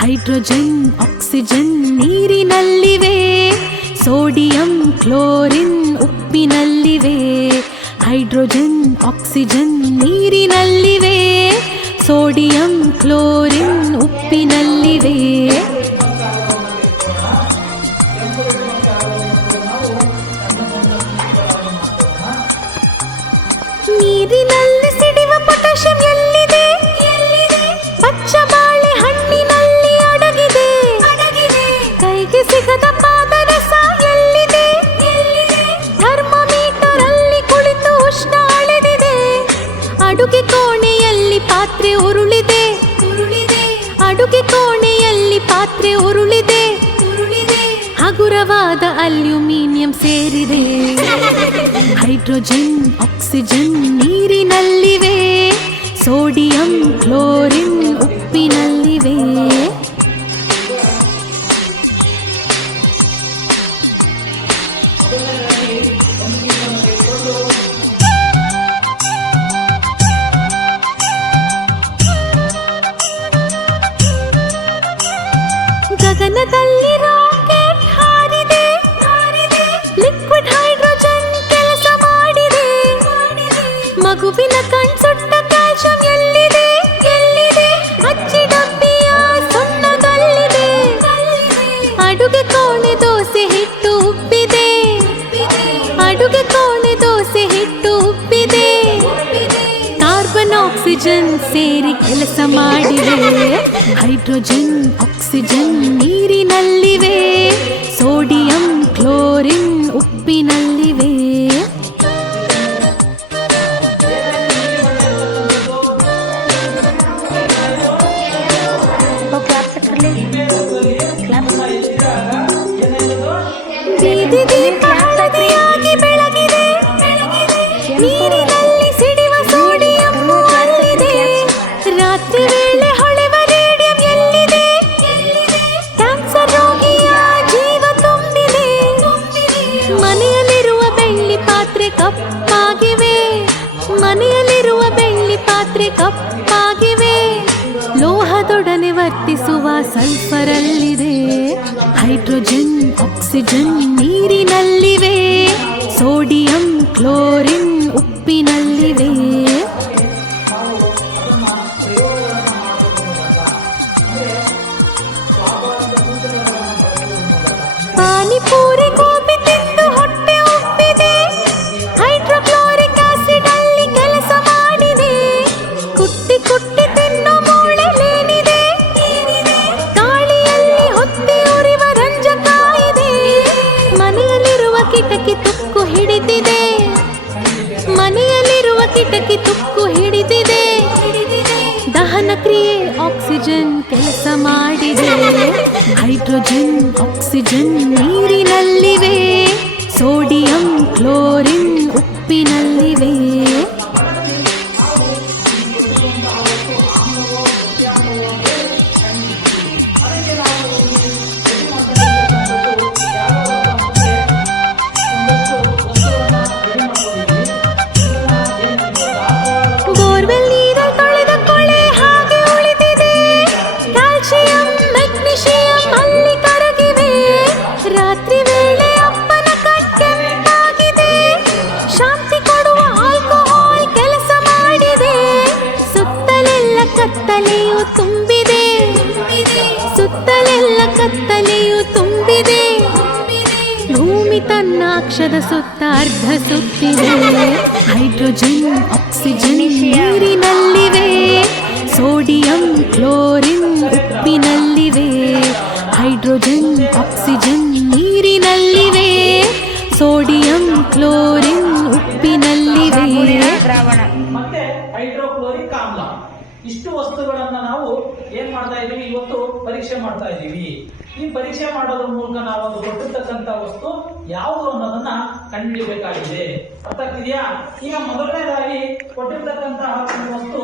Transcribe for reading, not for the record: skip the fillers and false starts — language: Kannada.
ಹೈಡ್ರೋಜನ್ ಆಕ್ಸಿಜನ್ ನೀರಿನಲ್ಲಿವೆ, ಸೋಡಿಯಂ ಕ್ಲೋರಿನ್ ಉಪ್ಪಿನಲ್ಲಿವೆ. ಹೈಡ್ರೋಜನ್ ಆಕ್ಸಿಜನ್ ನೀರಿನಲ್ಲಿವೆ, ಸೋಡಿಯಂ ಕ್ಲೋರಿನ್ ಉಪ್ಪಿನಲ್ಲಿವೆ. ನೀರಿನಲ್ಲಿ ಸಿಡಿವ ಪೊಟ್ಯಾಷಿಯಂ ಎಲ್ಲಿದೆ? ಪಚ್ಚ ಬಾಳೆ ಹಣ್ಣಿನಲ್ಲಿ ಅಡಗಿದೆ. ಕೈಗೆ ಸಿಗದ ಪಾದರಸ ಎಲ್ಲಿದೆ? ಥರ್ಮೋಮೀಟರ್ ಅಲ್ಲಿ ಕುಳಿತು ಉಷ್ಣ ಅಳೆದಿದೆ. ಅಡುಗೆ ಕೋಣೆಯಲ್ಲಿ ಪಾತ್ರೆ ಉರುಳಿದೆ. ಅಡುಗೆ ಕೋಣೆಯಲ್ಲಿ ಪಾತ್ರೆ ಉರುಳಿದೆ. ಹಗುರವಾದ ಅಲ್ಯೂಮಿನಿಯಂ ಸೇರಿದೆ. ಹೈಡ್ರೋಜನ್ ಆಕ್ಸಿಜನ್ ನೀರಿನಲ್ಲಿವೆ, ಸೋಡಿಯಂ ಕ್ಲೋರಿನ್ ಉಪ್ಪಿನಲ್ಲಿವೆ. ಗಗನದಲ್ಲಿ ರಾಕೆಟ್ ಹಾರಿದೆ. ಲಿಕ್ವಿಡ್ ಹೈಡ್ರೋಜನ್ ಕೆಲಸ ಮಾಡಿದೆ. ಮಗುವಿನ ಕಣ್ಸುಟ್ಟ ಕ್ಯಾಲ್ಸಿಯಂ ಎಲ್ಲಿದೆ? ಅಚ್ಚಿ ಡಬ್ಬಿಯ ಸುಣ್ಣದಲ್ಲಿದೆ. ಅಡುಗೆ ಕೋಣೆ ದೋಸೆ ಹಿಟ್ಟು ಉಬ್ಬಿದೆ. ಅಡುಗೆ ಕೋಣೆ ದೋಸೆ ಹಿಟ್ಟು ಉಬ್ಬಿದೆ. ಕಾರ್ಬನ್ ಆಕ್ಸಿಜನ್ ಸೇರಿ ಕೆಲಸ ಮಾಡಿವೆ. ಹೈಡ್ರೋಜನ್ ಆಕ್ಸಿಜನ್ ನೀರಿನಲ್ಲಿವೆ, ಸೋಡಿಯಂ ಕ್ಲೋರಿನ್ ಉಪ್ಪಿನಲ್ಲಿವೆ. ಬೀದಿ ದೀಪ ಹಳದಿಯಾಗಿ ಬೆಳಗಿದೆ. ನೀರಿನಲ್ಲಿ ಸಿಡಿವ ಸೋಡಿಯಂ ಅಲ್ಲಿದೆ. ರಾತ್ರಿ ವೇಳೆ ಹೊಳೆವ ರೇಡಿಯಂ ಎಲ್ಲಿದೆ? ಕ್ಯಾನ್ಸರ್ ರೋಗಿಯ ಜೀವ ತುಂಬಿದೆ. ಮನೆಯಲ್ಲಿರುವ ಬೆಳ್ಳಿ ಪಾತ್ರೆ ಕಪ್ಪಾಗಿವೆ. ಮನೆಯಲ್ಲಿರುವ ಬೆಳ್ಳಿ ಪಾತ್ರೆ ಕಪ್ಪಾಗಿವೆ. ಲೋಹದೊಡನೆ ವರ್ತಿಸುವ ಸಲ್ಫರ್ ಅಲ್ಲಿದೆ. ಹೈಡ್ರೋಜನ್ ಆಕ್ಸಿಜನ್ ನೀರಿನಲ್ಲಿವೆ, ಸೋಡಿಯಂ ಕ್ಲೋರಿನ್ ಉಪ್ಪಿನಲ್ಲಿವೆ. ಪಾನಿಪೂರಿ ಗೋಬಿ ತಿಂದು ಹೊಟ್ಟೆ ಉಬ್ಬಿದೆ. ಹೈಡ್ರೋಕ್ಲೋರಿಕ್ ಆಸಿಡ್ ಅಲ್ಲಿ ಕೆಲಸ ಮಾಡಿದೆ. ಕುಟ್ಟಿ ಕುಟ್ಟಿ ತಿನ್ನೋ ಮೂಳೆಲೇನಿದೆ? ಗಾಳಿಯಲ್ಲಿ ಹೊತ್ತಿ ಉರಿವ ರಂಜಕ ಇದೆ. ಮನೆಯಲ್ಲಿರುವ ಕಿಟಕಿ ತುಕ್ಕು ಹಿಡಿದಿದೆ. ಮನೆಯಲ್ಲಿರುವ ಕಿಟಕಿ ತುಕ್ಕು ಹಿಡಿದಿದೆ. ದಹನ ಕ್ರಿಯೆ ಆಕ್ಸಿಜನ್ ಕೆಲಸ ಮಾಡಿದೆ. ಹೈಡ್ರೋಜನ್ ಆಕ್ಸಿಜನ್ ನೀರಿನಲ್ಲಿವೆ, ಸೋಡಿಯಂ ಕ್ಲೋರಿನ್ ಉಪ್ಪಿನಲ್ಲಿವೆ. ಬೋರ್ವೆಲ್ ನೀರಲ್ಲಿ ತೊಳೆದ ಕೊಳೆ ಹಾಗೆ ಉಳಿದಿದೆ. ಕ್ಯಾಲ್ಸಿಯಂ ಮೆಗ್ನೀಷಿಯಂ ಅಲ್ಲಿ ಕರಗಿವೆ. ರಾತ್ರಿ ವೇಳೆ ಅಪ್ಪನ ಕಣ್ಕೆಂಪಾಗಿದೆ. ಶಾಂತಿ ಕೊಡುವ ಆಲ್ಕೋಹಾಲ್ ಕೆಲಸ ಮಾಡಿದೆ. ಸುತ್ತಲೆಲ್ಲ ಕತ್ತಲೆಯು ತುಂಬಿದೆ. ಸುತ್ತಲೆಲ್ಲ ಕತ್ತಲೆಯು ತುಂಬಿದೆ. ಭೂಮಿ ತನ್ನ ಅಕ್ಷದ ಸುತ್ತ ಅರ್ಧ ಸುತ್ತಿದೆ. ಹೈಡ್ರೋಜನ್ ಆಕ್ಸಿಜನ್ ನೀರಿನಲ್ಲಿವೆ, ಸೋಡಿಯಂ ಕ್ಲೋರಿನ್ ಉಪ್ಪಿನಲ್ಲಿವೆ. ಹೈಡ್ರೋಜನ್ ಆಕ್ಸಿಜನ್ ನೀರಿನಲ್ಲಿವೆ, ಸೋಡಿಯಂ ಕ್ಲೋರಿನ್ ಉಪ್ಪಿನಲ್ಲಿವೆ. ಮತ್ತೆ ಹೈಡ್ರೋಕ್ಲೋರಿಕ್ ಆಮ್ಲ. ಇಷ್ಟು ವಸ್ತುಗಳನ್ನ ನಾವು ಏನ್ ಮಾಡ್ತಾ ಇದೀವಿ, ಇವತ್ತು ಪರೀಕ್ಷೆ ಮಾಡ್ತಾ ಇದೀವಿ. ಈ ಪರೀಕ್ಷೆ ಮಾಡೋದ್ರ ಮೂಲಕ ನಾವು ಒಂದು ಕೊಟ್ಟಿರ್ತಕ್ಕಂಥ ವಸ್ತು ಯಾವುದು ಅನ್ನೋದನ್ನ ಕಂಡುಹಿಡಿಯಬೇಕಾಗಿದೆ. ಅರ್ಥ ಆಗ್ತಿದೆಯಾ? ಈಗ ಮೊದಲನೇದಾಗಿ ಕೊಟ್ಟಿರ್ತಕ್ಕಂತಹ ವಸ್ತು